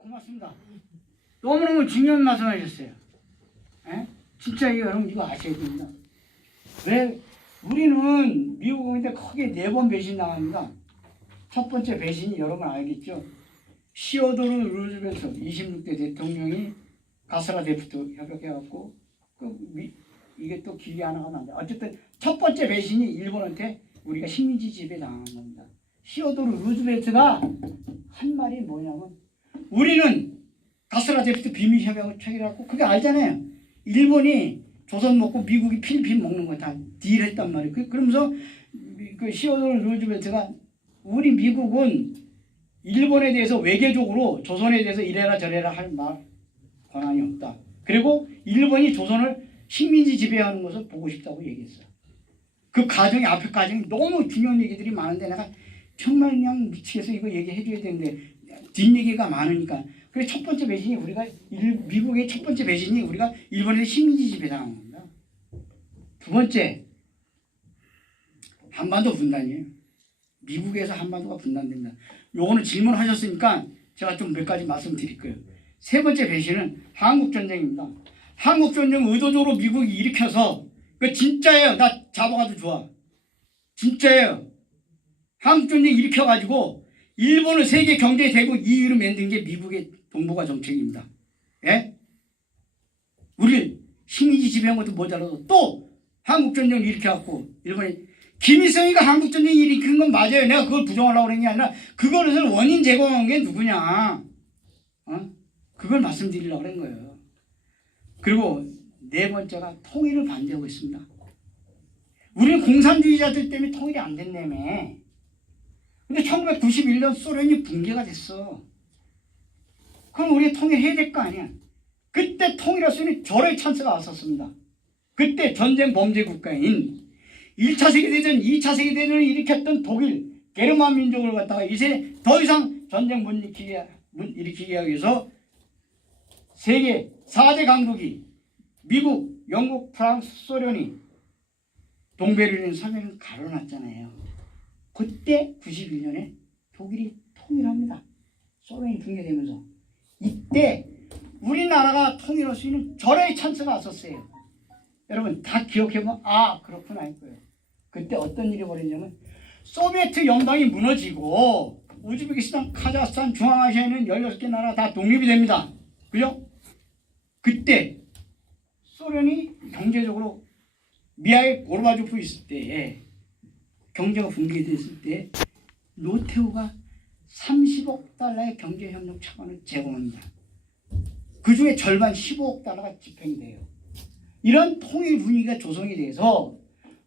고맙습니다. 너무너무 중요한 말씀 하셨어요. 에? 진짜 이거 여러분 이거 아셔야 됩니다. 왜? 우리는 미국인데 크게 4번 배신 당합니다. 첫 번째 배신이 여러분 알겠죠? 시어도르 루즈벨트 26대 대통령이 가스라 데프트 협약해갖고 이게 또 길게 하나 가면 안 돼. 어쨌든 첫 번째 배신이 일본한테 우리가 식민지 지배 당한 겁니다. 시어도르 루즈벨트가 한 말이 뭐냐면 우리는 가스라 데프트 비밀 협약을 체결하고 그게 알잖아요. 일본이 조선 먹고 미국이 필리핀 먹는 거 다 딜했단 말이에요. 그러면서 그 시어도르 루즈벨트가 우리 미국은 일본에 대해서 외교적으로 조선에 대해서 이래라 저래라 할 말 권한이 없다. 그리고 일본이 조선을 식민지 지배하는 것을 보고 싶다고 얘기했어요. 그 과정이 앞에 과정이 너무 중요한 얘기들이 많은데 내가 정말 그냥 미치겠어 이거 얘기해줘야 되는데 뒷얘기가 많으니까. 그래서 첫 번째 배신이 우리가 미국의 첫 번째 배신이 우리가 일본에서 식민지 지배당한 겁니다. 두 번째 한반도 분단이에요. 미국에서 한반도가 분단됩니다. 요거는 질문하셨으니까 제가 좀 몇 가지 말씀드릴 거예요. 세 번째 배신은 한국전쟁입니다. 한국전쟁 의도적으로 미국이 일으켜서 그 진짜예요. 나 잡아가도 좋아. 진짜예요. 한국전쟁 일으켜가지고 일본을 세계 경제 대국 2위로 만든 게 미국의 동북아 정책입니다. 예? 우리 식민지 지배한 것도 모자라도 또 한국전쟁을 일으켜갖고 일본이 김일성이가 한국전쟁 일으킨 건 맞아요. 내가 그걸 부정하려고 그런 게 아니라 그것을 원인 제공한 게 누구냐. 그걸 말씀드리려고 그런 거예요. 그리고 네 번째가 통일을 반대하고 있습니다. 우리는 공산주의자들 때문에 통일이 안 된다며. 근데 1991년 소련이 붕괴가 됐어. 그럼 우리 통일해야 될 거 아니야. 그때 통일할 수 있는 절호의 찬스가 왔었습니다. 그때 전쟁 범죄 국가인 1차 세계대전, 2차 세계대전을 일으켰던 독일, 게르만 민족을 갖다가 이제 더 이상 전쟁 못 일으키게 하기 위해서 세계 4대 강국이 미국, 영국, 프랑스, 소련이 동베를린 선언을 가로놨잖아요. 그때 91년에 독일이 통일합니다. 소련이 붕괴되면서. 이때 우리나라가 통일할 수 있는 절호의 찬스가 왔었어요. 여러분 다 기억해보면 아 그렇구나 할 거예요. 그때 어떤 일이 벌어지냐면 소비에트 연방이 무너지고 우즈베키스탄, 카자흐스탄, 중앙아시아에 있는 16개 나라가 다 독립이 됩니다. 그죠? 그때 소련이 경제적으로 미하일 고르바초프 있을 때 경제가 붕괴됐을 때 노태우가 30억 달러의 경제협력 차관을 제공합니다. 그 중에 절반 15억 달러가 집행돼요. 이런 통일 분위기가 조성이 돼서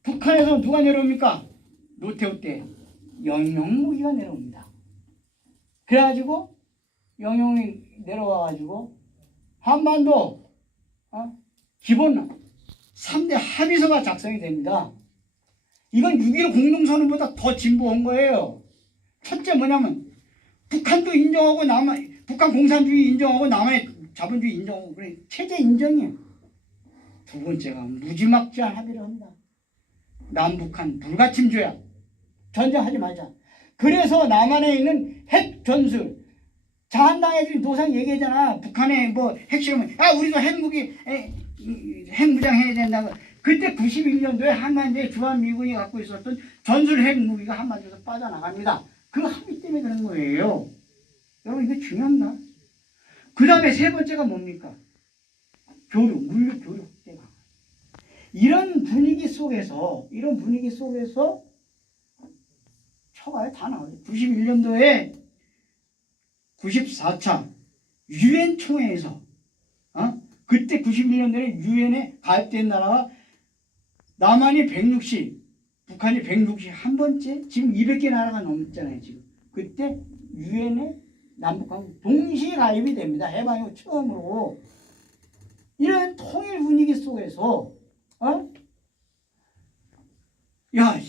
북한에서 누가 내려옵니까? 노태우 때 영영무기가 내려옵니다. 그래가지고 영영이 내려와가지고 한반도 기본 3대 합의서가 작성이 됩니다. 이건 6.15 공동선언보다 더 진보한 거예요. 첫째 뭐냐면 북한도 인정하고 북한 공산주의 인정하고 남한의 자본주의 인정하고 그래 체제 인정이에요. 두 번째가 무지막지한 합의를 합니다. 남북한 불가침 조약 전쟁하지 말자. 그래서 남한에 있는 핵 전술 자한당 애들이 노상 얘기하잖아. 북한에 뭐 핵실험을 우리도 핵무장 해야 된다고. 그때 91년도에 한반도에 주한미군이 갖고 있었던 전술 핵무기가 한반도에서 빠져나갑니다. 그 합의 때문에 그런 거예요. 여러분 이게 중요합니다. 그 다음에 세 번째가 뭡니까? 교류, 물류 교류 확대가. 이런 분위기 속에서 초과에 다 나와요. 91년도에 94차 유엔 총회에서 그때 91년도에 유엔에 가입된 나라가 남한이 160, 북한이 160 한 번째 지금 200개 나라가 넘었잖아요. 지금 그때 유엔에 남북한 동시에 가입이 됩니다. 해방 이후 처음으로. 이런 통일 분위기 속에서 야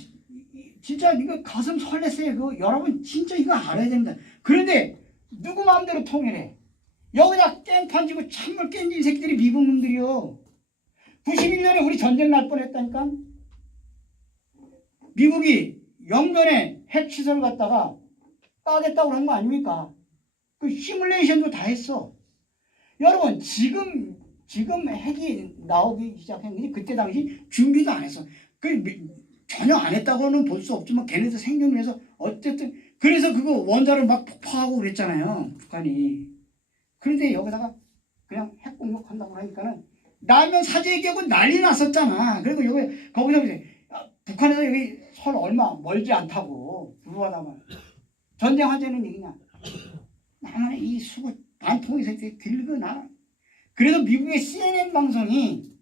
진짜 이거 가슴 설렜어요. 그거 여러분 진짜 이거 알아야 됩니다. 그런데 누구 마음대로 통일해? 여기다 깽판 지고 찬물 깬진 새끼들이 미국 놈들이요. 91년에 우리 전쟁 날 뻔했다니까. 미국이 영변에 핵시설 갖다가 따겠다고 한 거 아닙니까? 그 시뮬레이션도 다 했어. 여러분 지금 핵이 나오기 시작했는데 그때 당시 준비도 안 했어. 전혀 안 했다고는 볼 수 없지만 걔네들 생존을 위해서 어쨌든 그래서 그거 원자를 막 폭파하고 그랬잖아요. 북한이. 그런데 여기다가 그냥 핵 공격한다고 하니까는 라면 사제 얘기하고 난리 났었잖아. 그리고 여기 거기서 북한에서 여기 설 얼마 멀지 않다고 불우하다만 전쟁 화제는 얘기냐. 나만 이 수고 반통이 새끼 들고 나. 그래서 미국의 CNN 방송이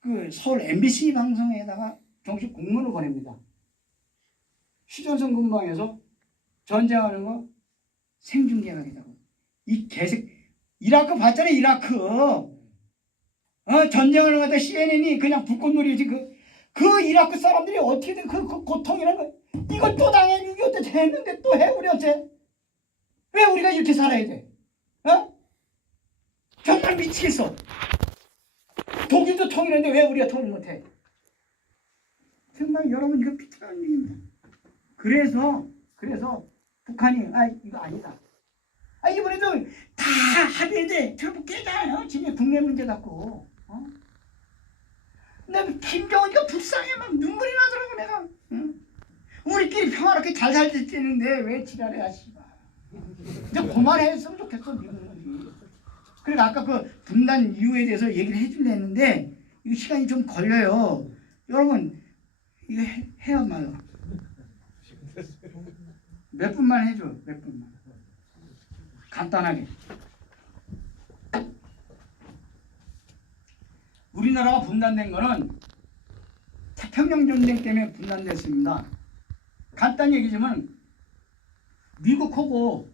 그 서울 MBC 방송에다가 정식 공문을 보냅니다. 휴전선 근방에서 전쟁하는 거 생중계하겠다고. 이 개색 이라크 봤잖아. 이라크 전쟁을 갖다 CNN이 그냥 불꽃놀이지. 그 이라크 사람들이 어떻게든 그 고통이라는 거 이걸 또 당해. 6.25 때 했는데 또 해 우리한테. 왜 우리가 이렇게 살아야 돼? 정말 미치겠어. 독일도 통일했는데 왜 우리가 통일 못해? 정말 여러분 이거 비참한 얘기입니다. 그래서 북한이 이거 아니다. 이번에도 다 합의돼. 결국 깨잖아요. 지금 국내 문제 갖고. 근데 김정은이가 불쌍해. 막 눈물이 나더라고 내가. 우리끼리 평화롭게 잘 살겠는데 왜 지랄해야 씨발. 이제 그만했으면 좋겠어 미국은. 그리고 아까 그 분단 이유에 대해서 얘기를 해주려 했는데 이거 시간이 좀 걸려요. 여러분 이거 해요 말로. 몇 분만 해줘. 몇 분만. 간단하게. 우리나라가 분단된 거는 태평양 전쟁 때문에 분단됐습니다. 간단히 얘기하자면 미국하고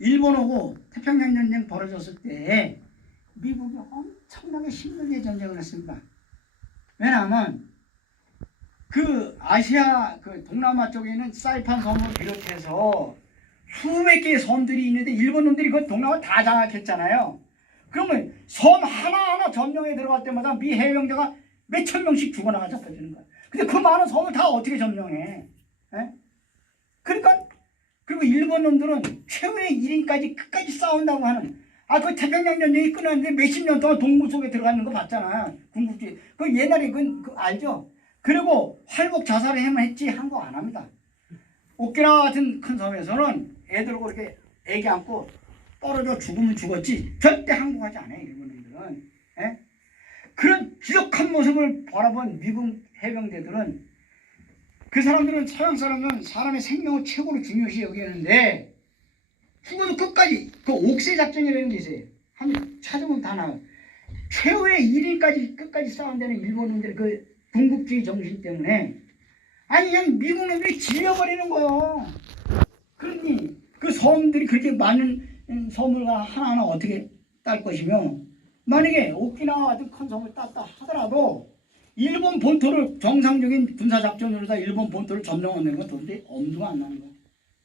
일본하고 태평양 전쟁 벌어졌을 때 미국이 엄청나게 심하게 전쟁을 했습니다. 왜냐하면 그 아시아 그 동남아 쪽에 있는 사이판 섬을 비롯해서 수백 개의 섬들이 있는데 일본 놈들이 그 동남아 다 장악했잖아요. 그러면 섬 하나하나 점령에 들어갈 때마다 미 해병대가 몇천 명씩 죽어나가 잡혀지는 거야. 근데 그 많은 섬을 다 어떻게 점령해? 그러니까 그리고 일본 놈들은 최후의 1인까지 끝까지 싸운다고 하는 그 태평양 전쟁이 끝났는데 몇십 년 동안 동굴 속에 들어가는 거 봤잖아. 궁극지. 그 옛날에 그거 알죠? 그리고 활복 자살을 했지 한 거 안 합니다. 오키나와 같은 큰 섬에서는 애들하고 이렇게 애기 안고 떨어져 죽으면 죽었지 절대 항복하지 않아요. 일본인들은. 그런 지독한 모습을 바라본 미국 해병대들은 그 사람들은 서양 사람은 사람의 생명을 최고로 중요시 여기는데 죽어도 끝까지 그 옥새 작전이라는 게 있어요. 한번 찾아보면 다 나와요. 최후의 1인까지 끝까지 싸운다는 일본인들 그 군국주의 정신 때문에 그냥 미국 놈들이 질려버리는 거예요. 그러니 그 섬들이 그렇게 많은 섬을 하나하나 어떻게 딸 것이며 만약에 오키나와 같은 큰 섬을 땄다 하더라도 일본 본토를 정상적인 군사작전으로 다 일본 본토를 점령하는 건 도저히 엄두가 안 나는 거예요.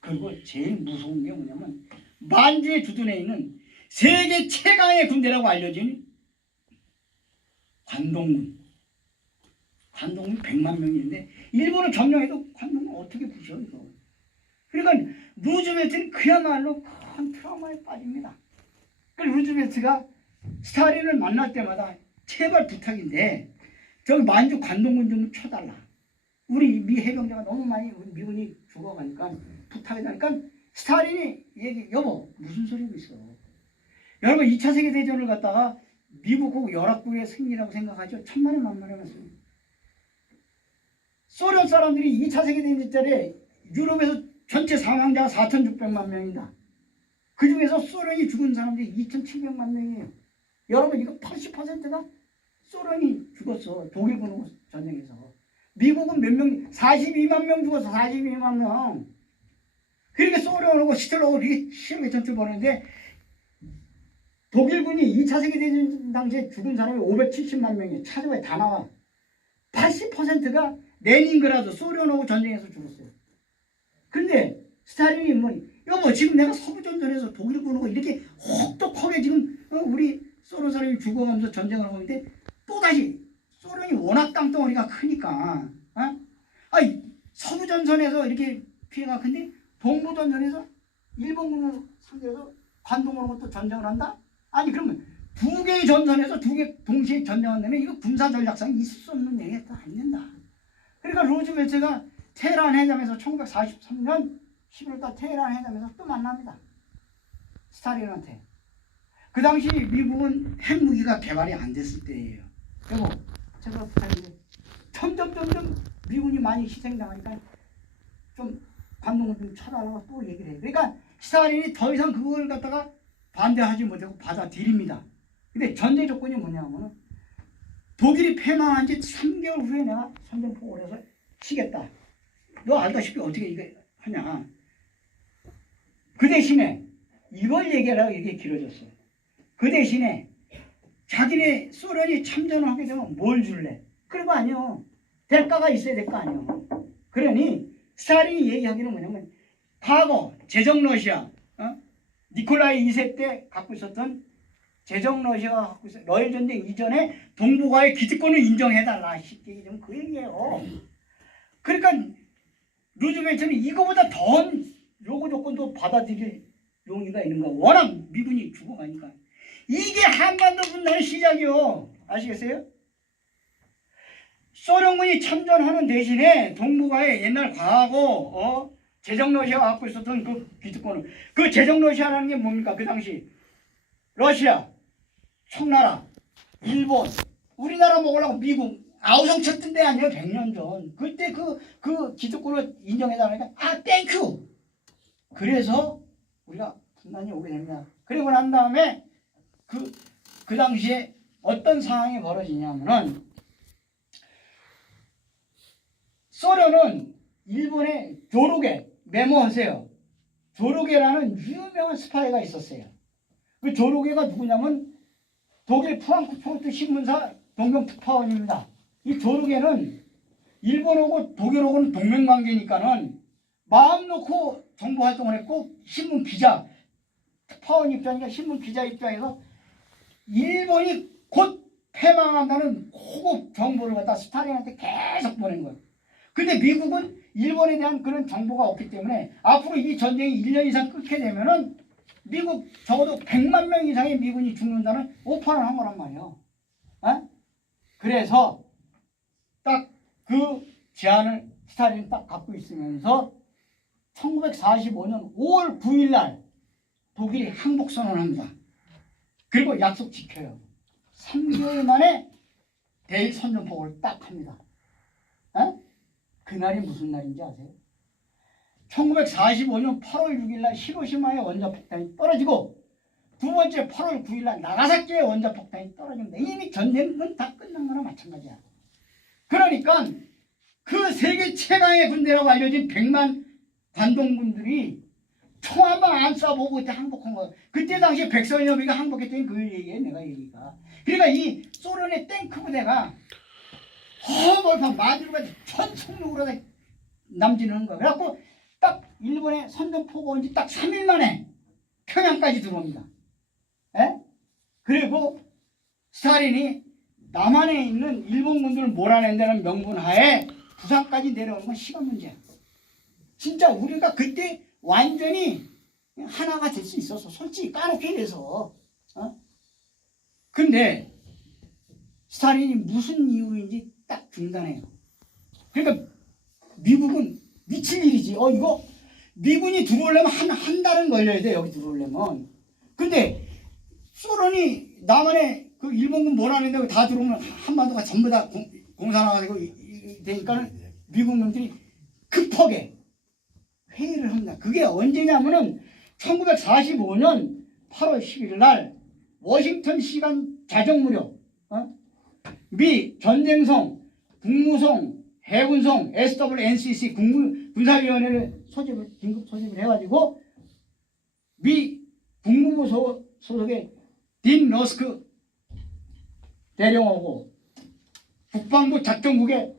그리고 제일 무서운 게 뭐냐면 만주의 주둔에 있는 세계 최강의 군대라고 알려진 관동군. 관동군 100만 명인데 일본을 점령해도 관동군 어떻게 부셔 이거. 그러니까 루즈벨트는 그야말로 큰 트라우마에 빠집니다. 그러니까 루즈벨트가 스탈린을 만날 때마다 제발 부탁인데 저기 만주 관동군 좀 쳐달라. 우리 미 해병대가 너무 많이 미군이 죽어가니까 부탁해달라니까 스탈린이 얘기 여보 무슨 소리고 있어. 여러분 2차 세계대전을 갖다가 미국하고 연합국의 승리라고 생각하죠. 천만에 만만해 맞습니다. 소련 사람들이 2차 세계대전 때 유럽에서 전체 사망자가 4,600만 명이다. 그 중에서 소련이 죽은 사람들이 2,700만 명이에요. 여러분 이거 80%가 소련이 죽었어. 독일군 전쟁에서. 미국은 몇 명? 42만 명 죽었어. 42만 명. 그러니까 소련하고 히틀러하고 이렇게 심하게 전투를 벌였는데 독일군이 2차 세계대전 당시에 죽은 사람이 570만 명이에요. 찾아봐야 다 나와. 80%가 레닌그라드 소련하고 전쟁에서 죽었어요. 근데 스탈린이 여보 지금 내가 서부전선에서 독일군하고 이렇게 혹독하게 지금 우리 소련 사람이 죽어가면서 전쟁을 하고 있는데 또다시 소련이 워낙 땅덩어리가 크니까 서부전선에서 이렇게 피해가 큰데 동부전선에서 일본군을 상대해서 관동으로 또 전쟁을 한다? 아니 그러면 두 개의 전선에서 두 개 동시에 전쟁한다면 이거 군사 전략상이 있을 수 없는 얘기가 안 된다. 그러니까 루즈벨트가 테헤란 회담에서 1943년 11월달 테헤란 회담에서 또 만납니다. 스탈린한테. 그 당시 미국은 핵무기가 개발이 안 됐을 때예요. 그리고 제가 부탁드려요. 점점 미군이 많이 희생당하니까 좀 관동을 좀 쳐달라고 또 얘기를 해요. 그러니까 스탈린이 더 이상 그걸 갖다가 반대하지 못하고 받아들입니다. 근데 전제 조건이 뭐냐면 독일이 패망한 지 3개월 후에 내가 선전포고를 해서 치겠다. 너 알다시피 어떻게 이거 하냐. 그 대신에 이걸 얘기하라고 이게 길어졌어요. 그 대신에 자기네 소련이 참전을 하게 되면 뭘 줄래? 그런 거 아니요. 대가가 있어야 될 거 아니요. 그러니 스탈린이 얘기하기는 뭐냐면 과거 제정 러시아 니콜라이 2세 때 갖고 있었던 제정 러시아가 갖고 있었던 러일 전쟁 이전에 동북아의 기득권을 인정해달라. 쉽게 얘기하면 그 얘기예요. 그러니까 루즈벨트는 이거보다 더한 요구 조건도 받아들일 용의가 있는 거야. 워낙 미군이 죽어가니까. 이게 한반도 분단의 시작이요. 아시겠어요? 소련군이 참전하는 대신에 동북아의 옛날 과거 제정 러시아가 갖고 있었던 그 기득권을, 그 제정 러시아라는 게 뭡니까? 그 당시 러시아, 청나라, 일본, 우리나라 먹으려고 미국 아우성 쳤던 데 아니에요. 100년 전. 그때 그 기득권을 인정해달라니까 땡큐. 그래서 우리가 분단이 오게 됩니다. 그리고 난 다음에 그 당시에 어떤 상황이 벌어지냐면은 소련은 일본의 조르게, 메모하세요. 조르게라는 유명한 스파이가 있었어요. 그 조르게가 누구냐면 독일 프랑크푸르트 신문사 동경특파원입니다. 이 조르게는 일본하고 독일하고는 동맹관계니까는 마음 놓고 정보 활동을 했고 신문 기자, 특파원 입장이니까 신문 기자 입장에서 일본이 곧 패망한다는 고급 정보를 갖다 스탈린한테 계속 보낸 거예요. 근데 미국은 일본에 대한 그런 정보가 없기 때문에 앞으로 이 전쟁이 1년 이상 끊게 되면은 미국 적어도 100만 명 이상의 미군이 죽는다는 오판을 한 거란 말이에요. 그래서 딱 그 제안을 스탈린이 딱 갖고 있으면서 1945년 5월 9일 날 독일이 항복선언을 합니다. 그리고 약속 지켜요. 3개월 만에 대일 선전포고를 딱 합니다. 그날이 무슨 날인지 아세요? 1945년 8월 6일 날 히로시마의 원자폭탄이 떨어지고 두 번째 8월 9일 날 나가사키의 원자폭탄이 떨어집니다. 이미 전쟁은 다 끝난 거나 마찬가지야. 그러니까 그 세계 최강의 군대라고 알려진 100만 관동군들이 총 한 방 안 쏴보고 그때 항복한 거야. 그때 당시에 백선엽이가 항복했더니 그 얘기에 내가 얘기가. 그러니까 이 소련의 탱크 부대가 허벌판 마주로까지 전속력으로 남진하는 거야. 그래갖고 딱 일본의 선전포고 온 지 딱 3일 만에 평양까지 들어옵니다. 그리고 스탈린이 남한에 있는 일본군들을 몰아낸다는 명분하에 부산까지 내려오는 건 시간 문제야. 진짜 우리가 그때 완전히 하나가 될 수 있었어. 솔직히 까놓게 얘기해서. 근데 스탈린이 무슨 이유인지 딱 중단해요. 그러니까 미국은 미칠 일이지. 이거 미군이 들어오려면 한 달은 걸려야 돼. 여기 들어오려면. 근데 소련이 남한에 그 일본군 몰아낸다고 다 들어오면 한반도가 전부 다 공산화가 되니까 미국 놈들이 급하게 회의를 합니다. 그게 언제냐면은 1945년 8월 11일 날 워싱턴 시간 자정 무렵 미 전쟁성, 국무성, 해군성, SWNCC 군사위원회를 긴급 소집을 해가지고 미 국무부 소속의 딘 러스크 대령하고 국방부 작전국의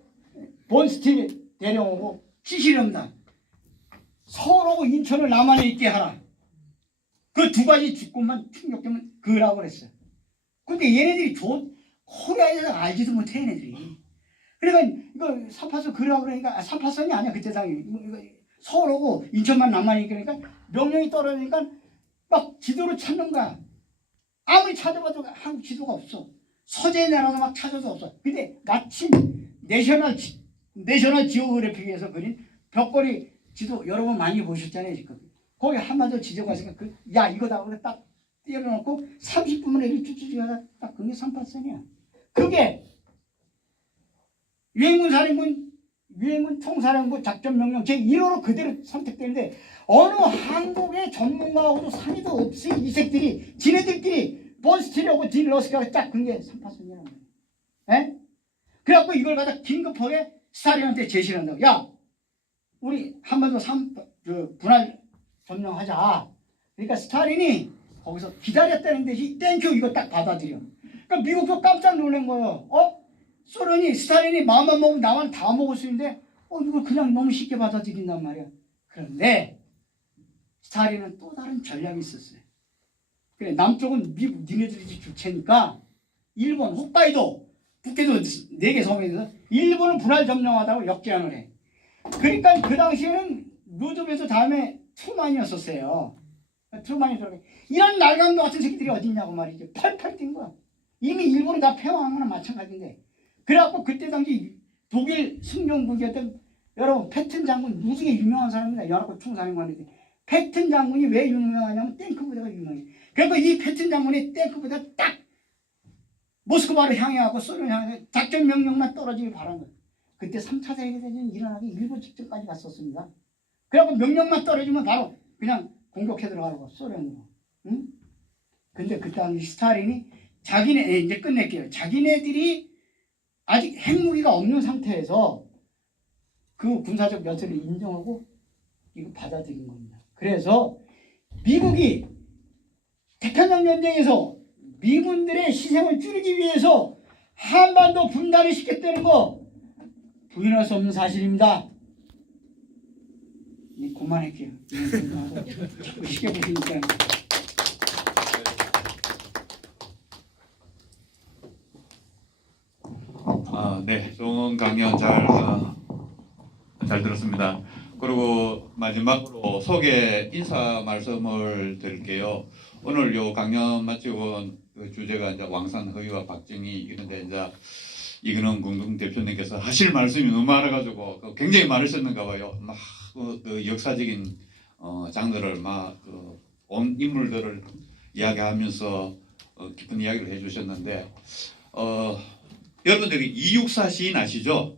본 스틸 대령하고 지시를 합니다. 서울하고 인천을 남한에 있게 하라. 그 두 가지 조건만 충족되면 그라고 그랬어요. 근데 얘네들이 코리아에서 알지도 못해 얘네들이. 그러니까 이거 삼파선 그라고 그러니까 삼파선이 아니야 그때 당시. 서울하고 인천만 남한에 있게 그러니까 명령이 떨어지니까 막 지도를 찾는 거야. 아무리 찾아봐도 한국 지도가 없어. 서재에 내려서 막 찾아도 없어. 근데 마침 내셔널 지오그래픽에서 그린 벽걸이 지도 여러분 많이 보셨잖아요. 지금. 거기 한반도 지도가 있으니까 야 이거다 그래 딱 띄워놓고 30분만 이렇게 쭉쭉 가다 딱 그게 3%야. 그게 유행군 총사령부 작전명령 제1호로 그대로 선택되는데 어느 한국의 전문가하고도 상의도 없이 이 새끼들이 지네들끼리 본스틸하고 딜러스가 딱 그게 3%냐는 거예요. 예? 그래갖고 이걸 갖다 긴급하게 스타린한테 제시를 한다고. 야 우리 한반도 분할 점령하자. 그러니까 스타린이 거기서 기다렸다는 듯이 땡큐 이거 딱 받아들여. 그러니까 미국도 깜짝 놀란 거예요. 소련이 스타린이 마음만 먹으면 나만 다 먹을 수 있는데 이걸 그냥 너무 쉽게 받아들인단 말이야. 그런데 스타린은 또 다른 전략이 있었어요. 그래 남쪽은 미국 니네들이 주체니까 일본 홋카이도 북해도 4개 섬에 있어서 일본은 분할 점령하다고 역제안을 해. 그러니까 그 당시에는 루즈벨트 다음에 트루만이었었어요. 트루만이 들어가 이런 날강도 같은 새끼들이 어디 있냐고 말이죠. 팔팔 뛴 거야. 이미 일본이 다 패망한 거나 마찬가지인데. 그래갖고 그때 당시 독일 승용국이었던 여러분 패튼 장군 무지개 유명한 사람입니다. 연합국 총사령관인데 패튼 장군이 왜 유명하냐면 탱크 부대가 유명해. 그러니까 이 패튼 장군이 탱크 부대 딱 모스크바를 향해 하고 소련 향해 작전 명령만 떨어지길 바란 거예요. 그때 3차 세계대전이 일어나기 일부 직전까지 갔었습니다. 그래갖고 명령만 떨어지면 바로 그냥 공격해 들어가라고 소련으로. 응? 근데 그 당시 스탈린이 이제 끝낼게요. 자기네들이 아직 핵무기가 없는 상태에서 그 군사적 면세를 인정하고 이거 받아들인 겁니다. 그래서 미국이 태평양 전쟁에서 미군들의 희생을 줄이기 위해서 한반도 분단을 시켰다는 거 부인할 수 없는 사실입니다. 그만할게요. 시켜보시니까. 네, 좋은 강연 잘 들었습니다. 그리고 마지막으로 소개 인사 말씀을 드릴게요. 오늘 요 강연 마치고 그 주제가 이제 왕산 허위와 박정희 이런데 이제 이근원 공동 대표님께서 하실 말씀이 너무 많아가지고 굉장히 많으셨는가 봐요. 막 그 역사적인 장르를 막 온 인물들을 이야기하면서 깊은 이야기를 해주셨는데 여러분들이 이육사 시인 아시죠?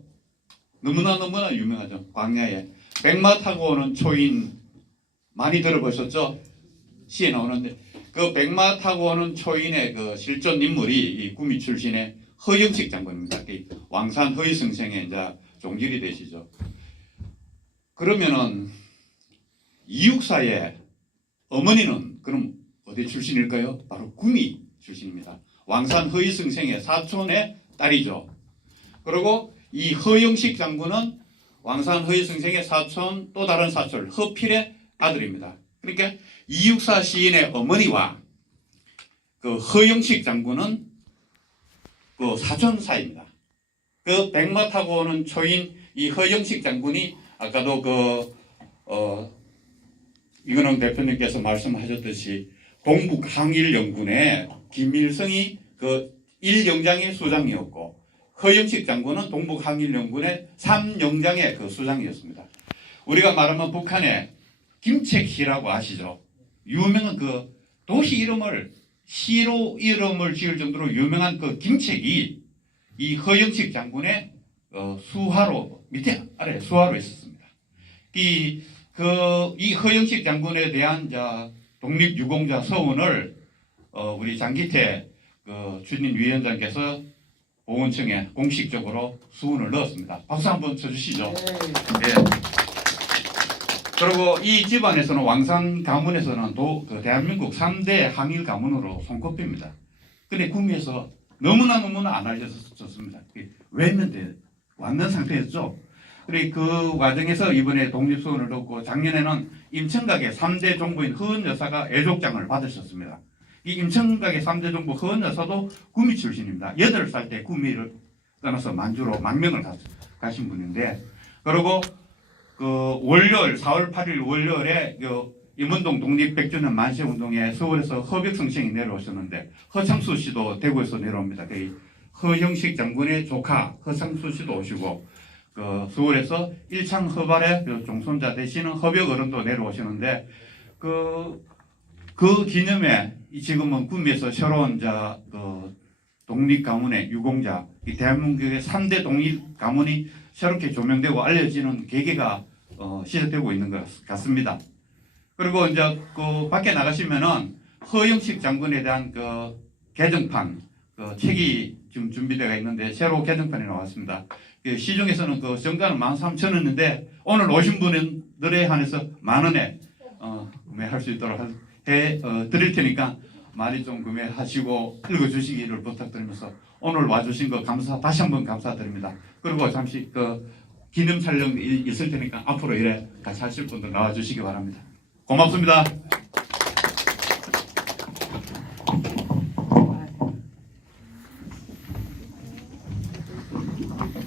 너무나 유명하죠. 광야에 백마 타고 오는 초인 많이 들어보셨죠? 시에 나오는데 그 백마 타고 오는 초인의 그 실존 인물이 이 구미 출신의 허영식 장군입니다. 왕산 허위승생에 이제 종질이 되시죠. 그러면은 이육사의 어머니는 그럼 어디 출신일까요? 바로 구미 출신입니다. 왕산 허위승생의 사촌의 딸이죠. 그리고 이 허영식 장군은 왕산 허위승생의 사촌 또 다른 사촌 허필의 아들입니다. 그러니까 이육사 시인의 어머니와 그 허영식 장군은 그 사촌 사이입니다. 그 백마 타고 오는 초인 이 허영식 장군이 아까도 이근원 대표님께서 말씀하셨듯이 동북 항일연군의 김일성이 그 1영장의 수장이었고 허영식 장군은 동북 항일연군의 3영장의 그 수장이었습니다. 우리가 말하면 북한의 김책희라고 아시죠? 유명한 그 도시 이름을 시로 이름을 지을 정도로 유명한 그 김책이 이 허영식 장군의 수하로 밑에 아래 수하로 있었습니다. 이 허영식 장군에 대한 독립유공자 서훈을 우리 장기태 주진 위원장께서 보훈청에 공식적으로 수훈을 넣었습니다. 박수 한번 쳐주시죠. 네. 그리고 이 집안에서는 왕산 가문에서는 대한민국 3대 항일 가문으로 손꼽힙니다. 근데 구미에서 너무나 안 알려졌습니다. 왜 했는데 왔는 상태였죠. 그리고 그 과정에서 이번에 독립수훈을 넣고 작년에는 임청각의 3대 종부인 허은 여사가 애족장을 받으셨습니다. 이 임청각의 3대 종부 허은 여사도 구미 출신입니다. 8살 때 구미를 떠나서 만주로 망명을 가신 분인데, 그리고 그 월요일 4월 8일 월요일에 임원동 독립 100주년 만세 운동에 서울에서 허백성 씨이 내려오셨는데 허창수 씨도 대구에서 내려옵니다. 그 허영식 장군의 조카 허창수 씨도 오시고 그 서울에서 일창 허발의 그 종손자 되시는 허벽 어른도 내려오시는데 그 기념에 지금은 구미에서 새로운 그 독립 가문의 유공자, 이 대한민국의 3대 독립 가문이 새롭게 조명되고 알려지는 계기가 시작되고 있는 것 같습니다. 그리고 이제 그 밖에 나가시면은 허영식 장군에 대한 그 개정판 그 책이 지금 준비되어 있는데 새로 개정판이 나왔습니다. 그 시중에서는 그 정가는 13,000원인데 오늘 오신 분들에 한해서 10,000원에 구매할 수 있도록 드릴 테니까 많이 좀 구매하시고 읽어주시기를 부탁드리면서 오늘 와주신 거 다시 한번 감사드립니다. 그리고 잠시 그 기념 촬영 있을 테니까 앞으로 이래 같이 하실 분들 나와주시기 바랍니다. 고맙습니다.